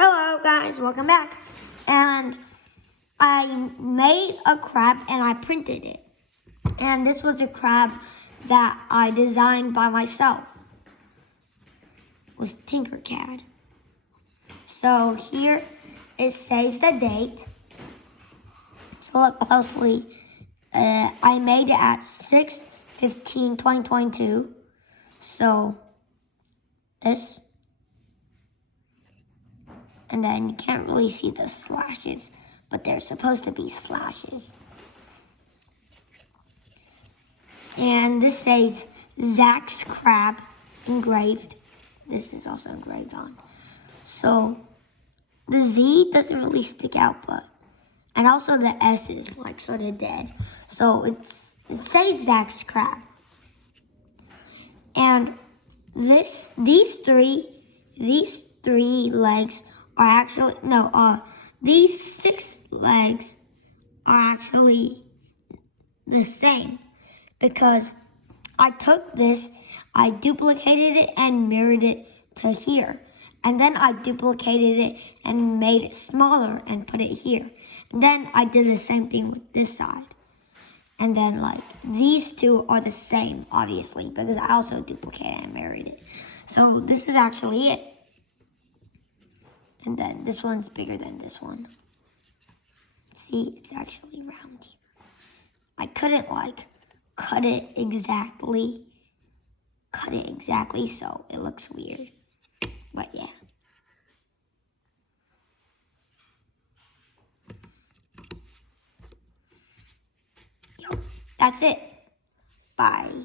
Hello guys, welcome back. And I made a crab and I printed it. And this was a crab that I designed by myself with Tinkercad. So here it says the date. So look closely. I made it at 6/15/2022. So this. And then you can't really see the slashes, but they're supposed to be slashes. And this says Zach's Crab engraved. This is also engraved on. So the Z doesn't really stick out, and also the S is like sort of dead. So it says Zach's Crab. And these three legs are actually, these 6 legs are actually the same, because I took this, I duplicated it and mirrored it to here. And then I duplicated it and made it smaller and put it here. And then I did the same thing with this side. And then these two are the same, obviously, because I also duplicated and mirrored it. So this is actually it. And then this one's bigger than this one. See, it's actually round here. I couldn't cut it exactly, so it looks weird. But yeah. Yo, that's it. Bye.